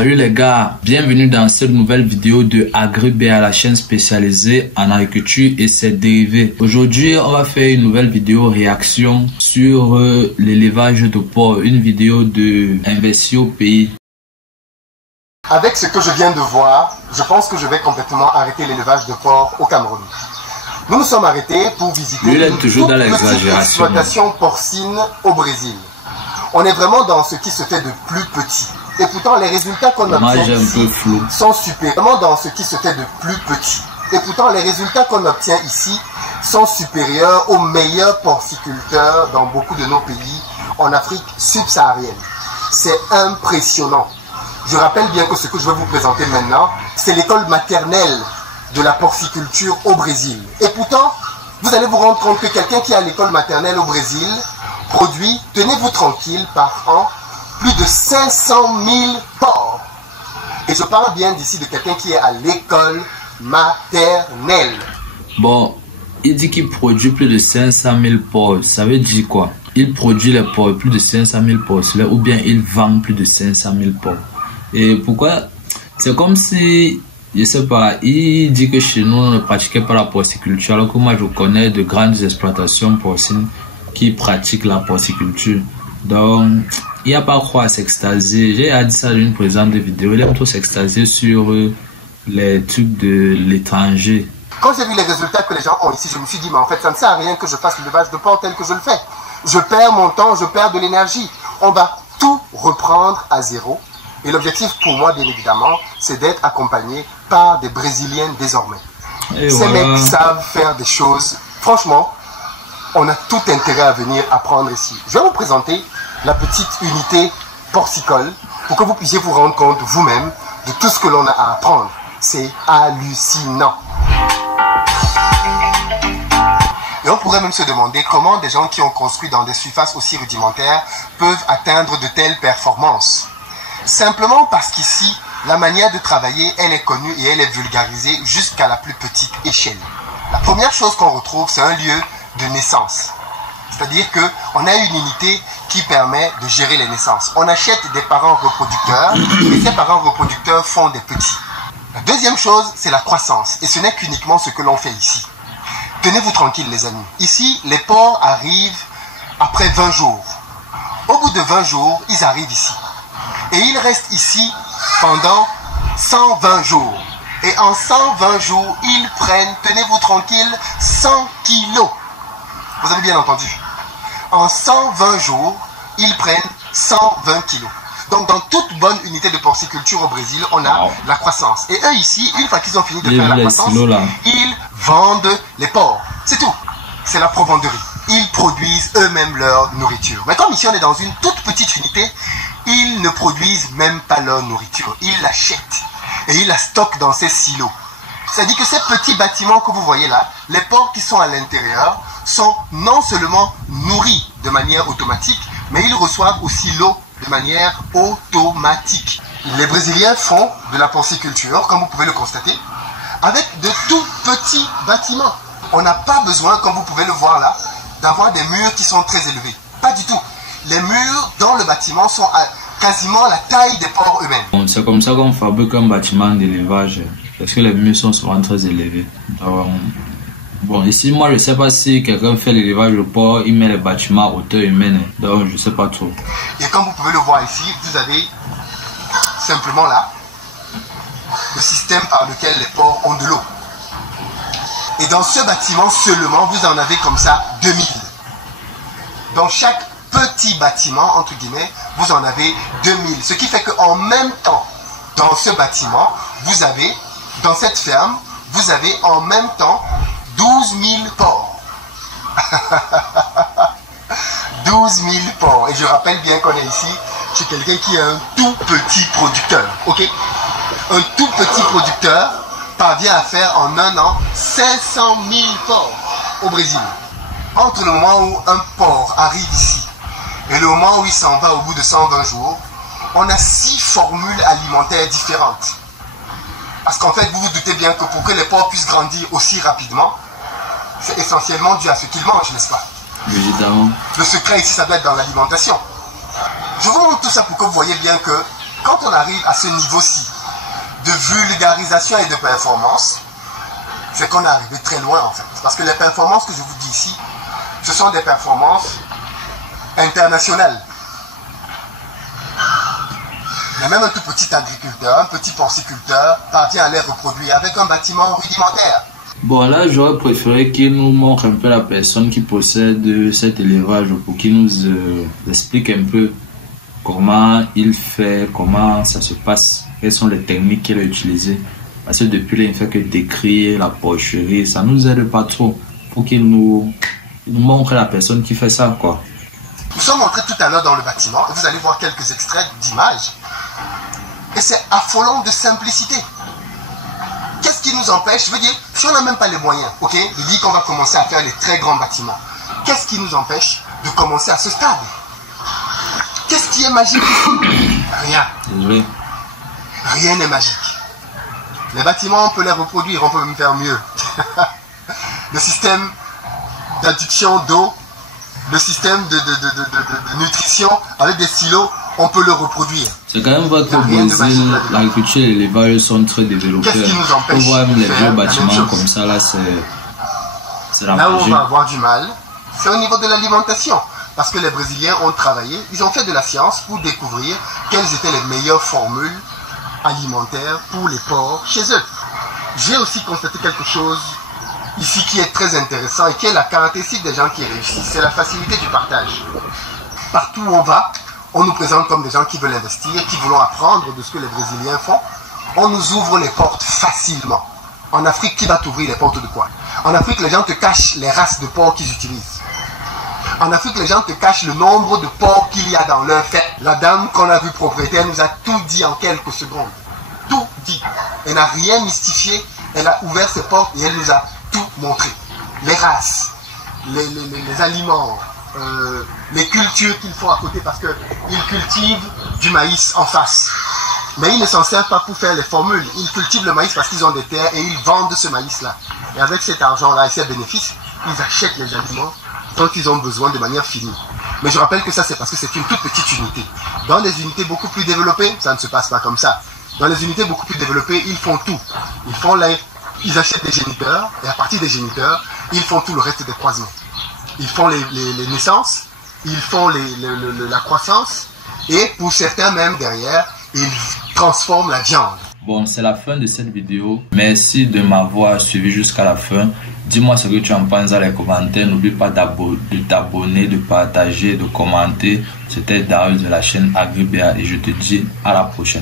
Salut les gars, bienvenue dans cette nouvelle vidéo de AgriBA, la chaîne spécialisée en agriculture et ses dérivés. Aujourd'hui, on va faire une nouvelle vidéo réaction sur l'élevage de porc, une vidéo de Investi au pays. Avec ce que je viens de voir, je pense que je vais complètement arrêter l'élevage de porc au Cameroun. Nous nous sommes arrêtés pour visiter une toute petite exploitation porcine au Brésil. On est vraiment dans ce qui se fait de plus petit. Et pourtant, les résultats qu'on obtient ici sont supérieurs. Vraiment dans ce qui se fait de plus petit. Et pourtant, les résultats qu'on obtient ici sont supérieurs aux meilleurs porciculteurs dans beaucoup de nos pays en Afrique subsaharienne. C'est impressionnant. Je rappelle bien que ce que je vais vous présenter maintenant, c'est l'école maternelle de la porciculture au Brésil. Et pourtant, vous allez vous rendre compte que quelqu'un qui est à l'école maternelle au Brésil produit, tenez-vous tranquille, par an, plus de 500 000 porcs. Et je parle bien d'ici de quelqu'un qui est à l'école maternelle. Bon, il dit qu'il produit plus de 500 000 porcs. Ça veut dire quoi? Il produit les porcs, plus de 500 000 porcs, ou bien il vend plus de 500 000 porcs. Et pourquoi? C'est comme si, je sais pas, il dit que chez nous on ne pratiquait pas la porciculture, alors que moi je connais de grandes exploitations porcines qui pratiquent la porciculture. Donc, il n'y a pas quoi à s'extasier. J'ai dit ça dans une présente vidéo. Il aime trop s'extasier sur les trucs de l'étranger. Quand j'ai vu les résultats que les gens ont ici, je me suis dit, mais en fait, ça ne sert à rien que je fasse l'élevage de porc tel que je le fais. Je perds mon temps, je perds de l'énergie. On va tout reprendre à zéro. Et l'objectif pour moi, bien évidemment, c'est d'être accompagné par des Brésiliens désormais. Ces mecs savent faire des choses. Franchement, on a tout intérêt à venir apprendre ici. Je vais vous présenter la petite unité porcicole pour que vous puissiez vous rendre compte vous-même de tout ce que l'on a à apprendre. C'est hallucinant. Et on pourrait même se demander comment des gens qui ont construit dans des surfaces aussi rudimentaires peuvent atteindre de telles performances. Simplement parce qu'ici, la manière de travailler, elle est connue et elle est vulgarisée jusqu'à la plus petite échelle. La première chose qu'on retrouve, c'est un lieu de naissance. C'est-à-dire qu'on a une unité qui permet de gérer les naissances. On achète des parents reproducteurs et ces parents reproducteurs font des petits. La deuxième chose, c'est la croissance. Et ce n'est qu'uniquement ce que l'on fait ici. Tenez-vous tranquille les amis. Ici, les porcs arrivent après 20 jours. Au bout de 20 jours, ils arrivent ici. Et ils restent ici pendant 120 jours. Et en 120 jours, ils prennent, tenez-vous tranquille, 100 kilos. Vous avez bien entendu. En 120 jours, ils prennent 120 kilos. Donc, dans toute bonne unité de porciculture au Brésil, on a la croissance. Et eux ici, une fois qu'ils ont fini de faire la croissance, ils vendent les porcs. C'est tout. C'est la provenderie. Ils produisent eux-mêmes leur nourriture. Mais comme ici, on est dans une toute petite unité, ils ne produisent même pas leur nourriture. Ils l'achètent. Et ils la stockent dans ces silos. C'est-à-dire que ces petits bâtiments que vous voyez là, les porcs qui sont à l'intérieur, sont non seulement nourris de manière automatique, mais ils reçoivent aussi l'eau de manière automatique. Les Brésiliens font de la porciculture, comme vous pouvez le constater, avec de tout petits bâtiments. On n'a pas besoin, comme vous pouvez le voir là, d'avoir des murs qui sont très élevés. Pas du tout. Les murs dans le bâtiment sont à quasiment la taille des porcs eux-mêmes. C'est comme ça qu'on fabrique un bâtiment d'élevage, parce que les murs sont souvent très élevés. Alors, bon, ici, moi, je sais pas si quelqu'un fait l'élevage de porc, il met les bâtiments à hauteur humaine. Donc, je sais pas trop. Et comme vous pouvez le voir ici, vous avez simplement là le système par lequel les porcs ont de l'eau. Et dans ce bâtiment seulement, vous en avez comme ça 2000. Dans chaque petit bâtiment, entre guillemets, vous en avez 2000. Ce qui fait qu'en même temps, dans ce bâtiment, vous avez, dans cette ferme, vous avez en même temps 12 000 porcs. 12 000 porcs. Et je rappelle bien qu'on est ici chez quelqu'un qui est un tout petit producteur. Ok? Un tout petit producteur parvient à faire en un an 500 000 porcs au Brésil. Entre le moment où un porc arrive ici et le moment où il s'en va au bout de 120 jours, on a 6 formules alimentaires différentes. Parce qu'en fait, vous vous doutez bien que pour que les porcs puissent grandir aussi rapidement, c'est essentiellement dû à ce qu'ils mangent, n'est-ce pas? Évidemment. Le secret ici, ça doit être dans l'alimentation. Je vous montre tout ça pour que vous voyez bien que quand on arrive à ce niveau-ci de vulgarisation et de performance, c'est qu'on est arrivé très loin en fait. Parce que les performances que je vous dis ici, ce sont des performances internationales. Mais même un tout petit agriculteur, un petit porciculteur parvient à les reproduire avec un bâtiment rudimentaire. Bon, là, j'aurais préféré qu'il nous montre un peu la personne qui possède cet élevage pour qu'il nous explique un peu comment il fait, comment ça se passe, quelles sont les techniques qu'il a utilisées. Parce que depuis là, il ne fait que décrire la porcherie, ça ne nous aide pas trop. Il faut qu'il nous montre la personne qui fait ça, quoi. Nous sommes entrés tout à l'heure dans le bâtiment et vous allez voir quelques extraits d'images. Et c'est affolant de simplicité. Qu'est-ce qui nous empêche? Je veux dire, si on n'a même pas les moyens, ok, il dit qu'on va commencer à faire les très grands bâtiments. Qu'est-ce qui nous empêche de commencer à ce stade? Qu'est-ce qui est magique ici? Rien. Désolé. Rien n'est magique. Les bâtiments, on peut les reproduire, on peut même faire mieux. Le système d'adduction d'eau, le système de nutrition avec des silos, on peut le reproduire. C'est quand même vrai qu'au Brésil, l'agriculture et l'élevage sont très développés. Qu'est-ce qui nous empêche on voit même les vieux de bâtiments comme ça, là, c'est la Là où magie. on va avoir du mal, c'est au niveau de l'alimentation. Parce que les Brésiliens ont travaillé, ils ont fait de la science pour découvrir quelles étaient les meilleures formules alimentaires pour les porcs chez eux. J'ai aussi constaté quelque chose ici qui est très intéressant et qui est la caractéristique des gens qui réussissent, c'est la facilité du partage. Partout où on va, on nous présente comme des gens qui veulent investir, qui voulons apprendre de ce que les Brésiliens font. On nous ouvre les portes facilement. En Afrique, qui va t'ouvrir les portes de quoi? En Afrique, les gens te cachent les races de porcs qu'ils utilisent. En Afrique, les gens te cachent le nombre de porcs qu'il y a dans leur fête. La dame qu'on a vue propriétaire nous a tout dit en quelques secondes. Tout dit. Elle n'a rien mystifié. Elle a ouvert ses portes et elle nous a tout montré. Les races, les aliments, les cultures qu'ils font à côté parce qu'ils cultivent du maïs en face. Mais ils ne s'en servent pas pour faire les formules. Ils cultivent le maïs parce qu'ils ont des terres et ils vendent ce maïs-là. Et avec cet argent-là et ces bénéfices, ils achètent les aliments dont ils ont besoin de manière finie. Mais je rappelle que ça, c'est parce que c'est une toute petite unité. Dans des unités beaucoup plus développées, ça ne se passe pas comme ça. Dans les unités beaucoup plus développées, ils font tout. Ils achètent des géniteurs et à partir des géniteurs, ils font tout le reste des croisements. Ils font les naissances, ils font la croissance et pour certains même derrière, ils transforment la viande. Bon, c'est la fin de cette vidéo. Merci de m'avoir suivi jusqu'à la fin. Dis-moi ce que tu en penses dans les commentaires. N'oublie pas de t'abonner, de partager, de commenter. C'était Darius de la chaîne AgriBA et je te dis à la prochaine.